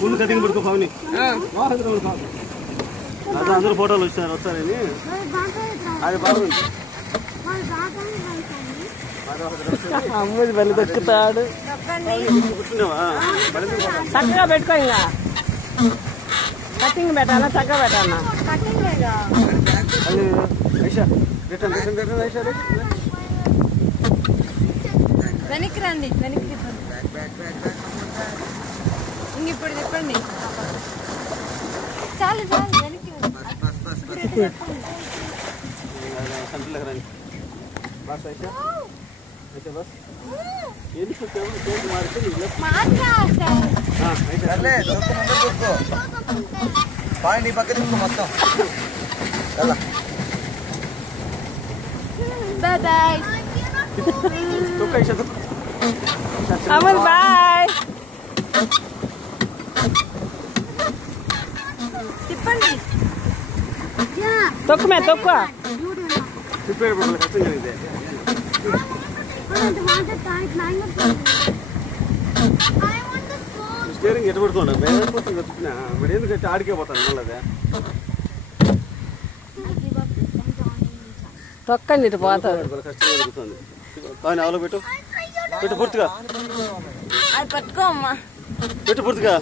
full cutting పెట్టుకో పవని అదే అందరూ ఫోటోలు వస్తారని అది బాగుంది అమ్మది బలి దొక్కుతాడు చక్కగా పెట్టుకో ఇంకా కటింగ్ పెట్టాలా చక్కగా పెట్టాలా వెనక్కి రండి వెనక్కి తిప్పండి ఇంక ఇప్పుడు తిప్పండి చాలు చాలు వెనక్కి నీ పక్క తిప్పుకో మొత్తం బాయ్ అమల్ బాయ్ తిప్పండి తొక్కుమే తొక్కు కష్టం కలిగితే స్టీరింగ్ ఎట్టు పడుకోండి మేపుతున్నా మరి ఎందుకంటే ఆడికే పోతాను మళ్ళీ తొక్కండి ఇటు పోతాడు కష్టంగా జరుగుతుంది కానీ ఆలో పెట్టు పెట్టు పూర్తిగా అది పట్టుకో అమ్మా పెట్టు పూర్తిగా